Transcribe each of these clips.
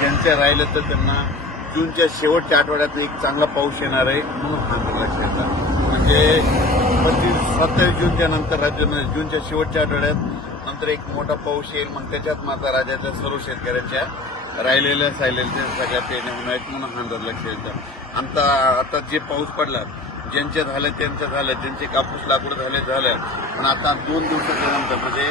ज्यांच्या राहिलं तर त्यांना जूनच्या शेवटच्या आठवड्यात एक चांगला पाऊस येणार आहे म्हणून हा अंदाज लक्षात म्हणजे पंचवीस सत्तावीस जूनच्या नंतर राज्यामध्ये म्हणजे जूनच्या शेवटच्या आठवड्यात नंतर एक मोठा पाऊस येईल. मग त्याच्यात माझा राज्यातल्या सर्व शेतकऱ्यांच्या राहिलेल्या सायलेल्या सगळ्या पेरण्या होणार आहेत म्हणून हा अंदाज लक्षात घ्यायचा. आता आता जे पाऊस पडला ज्यांच्या झालं त्यांचं झालं ज्यांचे कापूस लागवड झाले झालं. पण आता दोन दिवसाच्या नंतर म्हणजे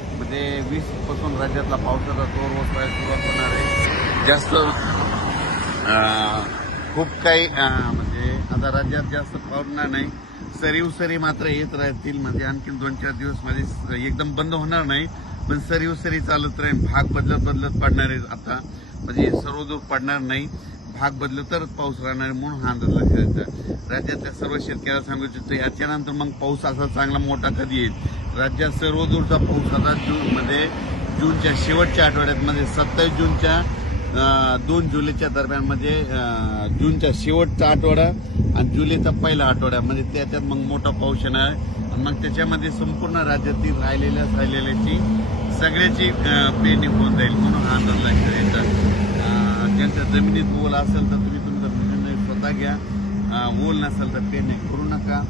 म्हणजे वीसपासून राज्यातला पावसाचा जोर ओसरायला सुरुवात होणार आहे. जास्त खूप काही म्हणजे आता राज्यात जास्त पडणार नाही. सरीव सरी मात्र येत राहतील. म्हणजे आणखी दोन चार दिवसमध्ये एकदम बंद होणार नाही. पण सरीव सरी चालत राहील. भाग बदलत बदलत पडणार आहे आता. म्हणजे सर्वदूर पडणार नाही. भाग बदलत तरच पाऊस राहणार म्हणून हा अंदाज लक्षात राज्यातल्या सर्व शेतकऱ्याला सांगू इच्छितो याच्यानंतर मग पाऊस असा चांगला मोठा कधी येईल? राज्यात सर्व दूरचा पाऊस आता जूनमध्ये जूनच्या शेवटच्या आठवड्यात म्हणजे सत्तावीस जूनच्या दोन जुलैच्या दरम्यान म्हणजे जूनच्या शेवटचा आठवडा आणि जुलैचा पहिला आठवडा. म्हणजे त्याच्यात मग मोठा पाऊस येणार. आणि मग त्याच्यामध्ये संपूर्ण राज्यातील राहिलेल्या राहिलेल्याची सगळ्याची पेरणी होऊन जाईल म्हणून हा अंदाज लक्षात येतात ज्यांच्या जमिनीत ओल असेल तर तुम्ही तुमचा निर्णय स्वतः घ्या. ओल नसेल तर पेरणी करू नका.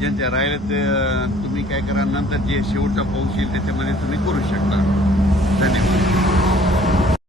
ज्यांच्या राहिले ते तुम्ही काय करा नंतर जे शेवटचा पाऊस येईल त्याच्यामध्ये तुम्ही करू शकता. धन्यवाद.